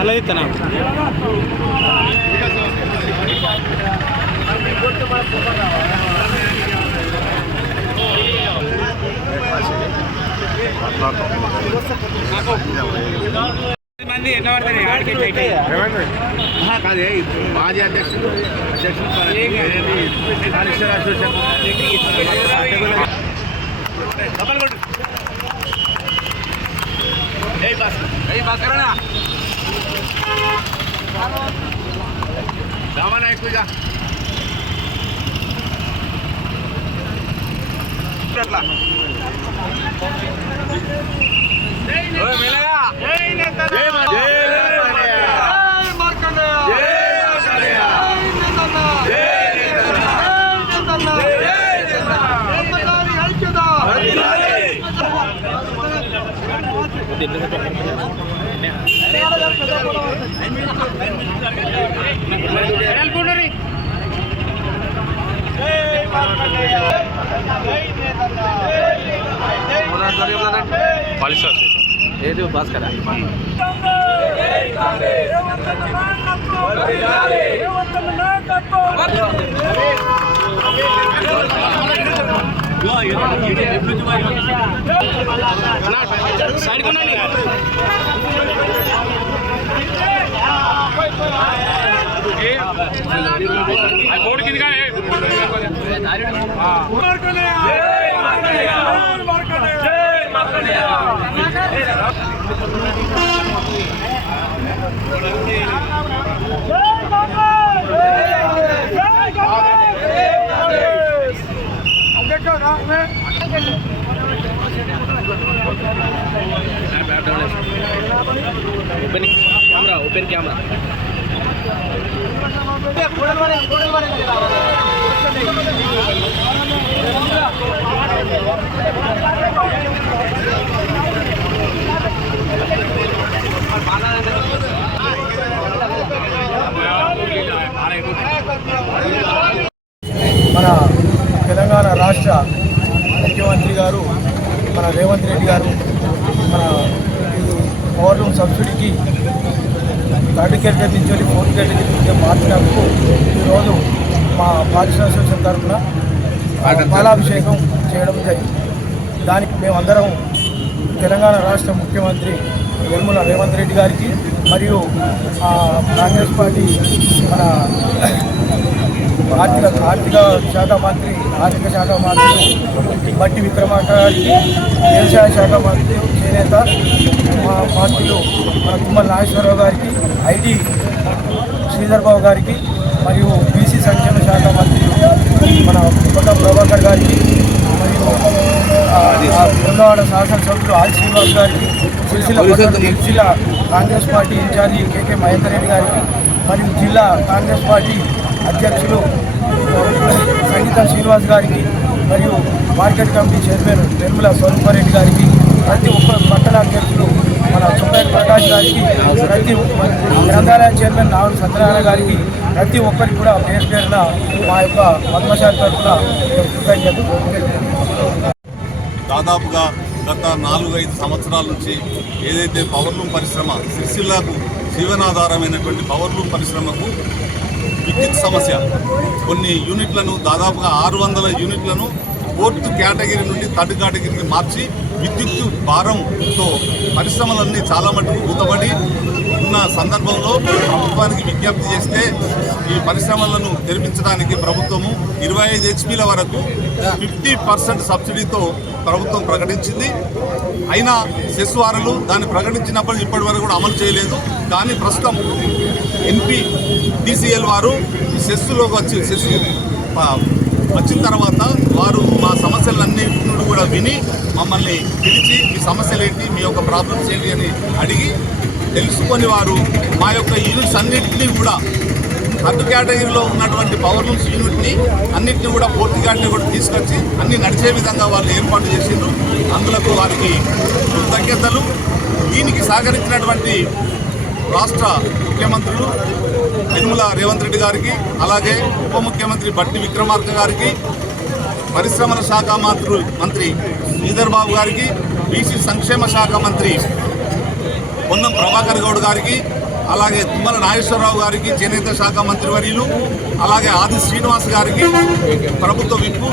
అలా ఇస్తాను మంది ఎట్లా పడతాయి కాదే మాజీ అధ్యక్షుడు రామానాయకుగా అట్లా ఏది భాస్కర్ సైడ్ కొనండి బోర్డు కింద ఓపెన్ కెమెరా మన తెలంగాణ రాష్ట్ర ముఖ్యమంత్రి గారు మన రేవంత్ రెడ్డి గారు మన పవర్ లూమ్ సబ్సిడీకి థర్డ్ కేటగిరీ నుంచి ఫోర్త్ కేటగిరీ మార్చినందుకు ఈరోజు మా పారిశ్రామిక అసోసియేషన్ తరఫున పాలాభిషేకం చేయడం జరిగింది. దానికి మేమందరం తెలంగాణ రాష్ట్ర ముఖ్యమంత్రి యనమల రేవంత్ రెడ్డి గారికి మరియు కాంగ్రెస్ పార్టీ మన ఆర్థిక శాఖ మంత్రి బట్టి విక్రమార్క గారికి, వ్యవసాయ శాఖ మంత్రి చేనేత మా పార్టీలో మన తుమ్మల నాగేశ్వరరావు గారికి, ఐటీ శ్రీధర్ బాబు గారికి మరియు బీసీ సంక్షేమ శాఖ మంత్రి మన కొత్త ప్రభాకర్ గారికి మరియు బృందావన శాసనసభ్యులు ఆది శ్రీనివాస్ గారికి, సిరిసిల్ల కాంగ్రెస్ పార్టీ ఇన్ఛార్జి కేకే మహేందర్ రెడ్డి గారికి మరియు జిల్లా కాంగ్రెస్ పార్టీ అధ్యక్షులు సంగీత శ్రీనివాస్ గారికి మరియు market committee chairman Nirmala Swarupa Reddy గారికి, ప్రతి ఒక్క పట్టణ అధ్యక్షులు మన చుంపేట ప్రకాష్ గారికి, ప్రతి గ్రంథాలయ చైర్మన్ నావల్ సత్యనారాయణ గారికి, ప్రతి ఒక్కరికి కూడా పేరు పేరున మా యొక్క పద్మశాలి తరఫున కృతజ్ఞతలు. దాదాపుగా గత 4-5 సంవత్సరాల నుంచి ఏదైతే పవర్లూమ్ పరిశ్రమ సిరిసిల్లకు జీవనాధారమైనటువంటి పవర్లూమ్ పరిశ్రమకు విద్యుత్ సమస్య, కొన్ని యూనిట్లను దాదాపుగా 600 యూనిట్లను ఫోర్త్ కేటగిరీ నుండి థర్డ్ కేటగిరీకి మార్చి విద్యుత్ భారంతో పరిశ్రమలన్నీ చాలా మటుకు ఊతబడి ఉన్న సందర్భంలో ప్రభుత్వానికి విజ్ఞప్తి చేస్తే ఈ పరిశ్రమలను తెరిపించడానికి ప్రభుత్వము 25 హెచ్పీల వరకు 50% సబ్సిడీతో ప్రభుత్వం ప్రకటించింది. అయినా సెస్ వారలు దాన్ని ప్రకటించినప్పుడు ఇప్పటి వరకు కూడా అమలు చేయలేదు. కానీ ప్రస్తుతం NPDCL వారు ఈ సెస్సులోకి వచ్చిన తర్వాత వారు మా సమస్యలన్నింటినీ కూడా విని మమ్మల్ని పిలిచి మీ సమస్యలు ఏంటి, మీ యొక్క ప్రాబ్లమ్స్ ఏంటి అని అడిగి తెలుసుకొని వారు మా యొక్క యూనిట్స్ అన్నింటినీ కూడా థర్డ్ కేటగిరీలో ఉన్నటువంటి పవర్ లూమ్స్ యూనిట్ని అన్నింటినీ కూడా ఫోర్త్ కేటగిరీ కూడా తీసుకొచ్చి అన్ని నడిచే విధంగా వాళ్ళు ఏర్పాటు చేసిండ్రు. అందులకు వారికి కృతజ్ఞతలు. దీనికి సహకరించినటువంటి రాష్ట్ర ముఖ్యమంత్రులు యనమల రేవంత్ రెడ్డి గారికి, అలాగే ఉప ముఖ్యమంత్రి బట్టి విక్రమార్క గారికి, పరిశ్రమల శాఖ మంత్రి శ్రీధర్ బాబు గారికి, బీసీ సంక్షేమ శాఖ మంత్రి పొన్నం ప్రభాకర్ గౌడ్ గారికి, అలాగే తుమ్మల నాగేశ్వరరావు గారికి, చేనేత శాఖ మంత్రివర్యులు, అలాగే ఆది శ్రీనివాస్ గారికి, ప్రభుత్వ విప్పు,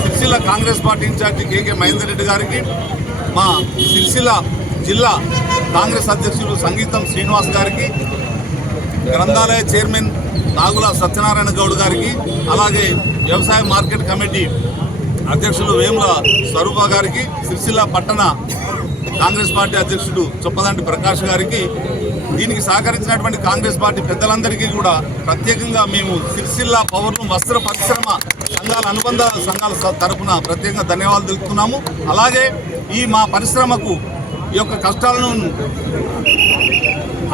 సిరిసిల్ల కాంగ్రెస్ పార్టీ ఇన్ఛార్జి కేకే మహేందర్ రెడ్డి గారికి, మా సిరిసిల్ల జిల్లా కాంగ్రెస్ అధ్యక్షులు సంగీతం శ్రీనివాస్ గారికి, గ్రంథాలయ చైర్మన్ నాగుల సత్యనారాయణ గౌడ్ గారికి, అలాగే వ్యవసాయ మార్కెట్ కమిటీ అధ్యక్షులు వేముల స్వరూప గారికి, సిరిసిల్ల పట్టణ కాంగ్రెస్ పార్టీ అధ్యక్షుడు చొప్పదంటి ప్రకాష్ గారికి, దీనికి సహకరించినటువంటి కాంగ్రెస్ పార్టీ పెద్దలందరికీ కూడా ప్రత్యేకంగా మేము సిరిసిల్ల పవర్లూమ్ వస్త్ర పరిశ్రమ సంఘాల అనుబంధ సంఘాల తరఫున ప్రత్యేకంగా ధన్యవాదాలు తెలుపుతున్నాము. అలాగే ఈ మా పరిశ్రమకు ఈ యొక్క కష్టాలను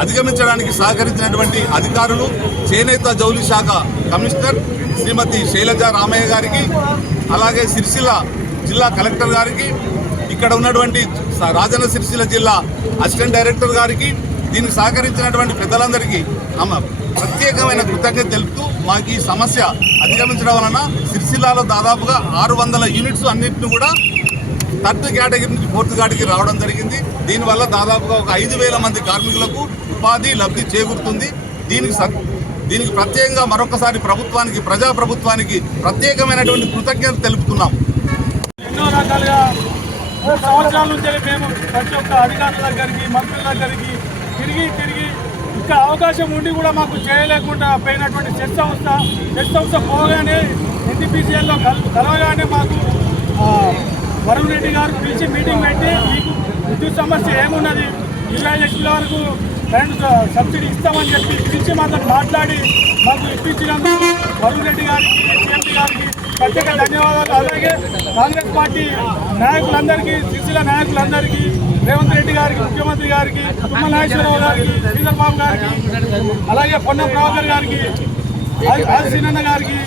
అధిగమించడానికి సహకరించినటువంటి అధికారులు, చేనేత జౌలి శాఖ కమిషనర్ శ్రీమతి శైలజ రామయ్య గారికి, అలాగే సిరిసిల్ల జిల్లా కలెక్టర్ గారికి, ఇక్కడ ఉన్నటువంటి రాజన్న సిరిసిల్ల జిల్లా అసిస్టెంట్ డైరెక్టర్ గారికి, దీనికి సహకరించినటువంటి పెద్దలందరికీ ప్రత్యేకమైన కృతజ్ఞత తెలుపుతూ మాకు ఈ సమస్య అధిగమించడం వలన సిరిసిల్లాలో దాదాపుగా 600 యూనిట్స్ అన్నింటినీ కూడా 3rd కేటగిరీ నుంచి 4th కేటగిరీ రావడం జరిగింది. దీనివల్ల దాదాపుగా ఒక 5,000 మంది కార్మికులకు ఉపాధి లబ్ధి చేకూరుతుంది. దీనికి ప్రత్యేకంగా మరొకసారి ప్రభుత్వానికి, ప్రజాప్రభుత్వానికి ప్రత్యేకమైనటువంటి కృతజ్ఞత తెలుపుతున్నాం. ఎన్నో రకాలుగా 3 సంవత్సరాల నుంచి మేము ప్రతి ఒక్క అధికారుల దగ్గరికి, మంత్రుల దగ్గరికి తిరిగి ఇంకా అవకాశం ఉండి కూడా మాకు చేయలేకుండా పోయినటువంటి చెస్ సంస్థ పోగానే ఎన్టీపీసీఎల్లో కలవగానే మాకు వరుణ్ రెడ్డి గారు పిలిచి మీటింగ్ పెట్టి మీకు విద్యుత్ సమస్య ఏమున్నది, 20 లక్షల వరకు కరెంటు సబ్సిడీ ఇస్తామని చెప్పి పిలిచి మాతో మాట్లాడి మాకు ఇప్పించినందుకు వరుణ్ రెడ్డి గారికి, సీఎంపీ గారికి ప్రత్యేక ధన్యవాదాలు. అలాగే కాంగ్రెస్ పార్టీ నాయకులందరికీ, సిరిసిల్ల నాయకులందరికీ, రేవంత్ రెడ్డి గారికి, ముఖ్యమంత్రి గారికి, తుమ్మల నాగేశ్వరరావు గారికి, శ్రీధర్ బాబు గారికి, అలాగే పొన్నం ప్రభాకర్ గారికి, ఆది సీనన్న గారికి,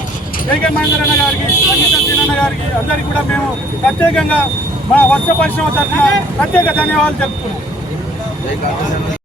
కేకే మహేందర్ అన్న గారికి, సంగీతం సీనన్న గారికి అందరికీ కూడా మేము ప్రత్యేకంగా మా వస్త్ర పరిశ్రమ తరఫున ప్రత్యేక ధన్యవాదాలు తెలుపుతున్నాం.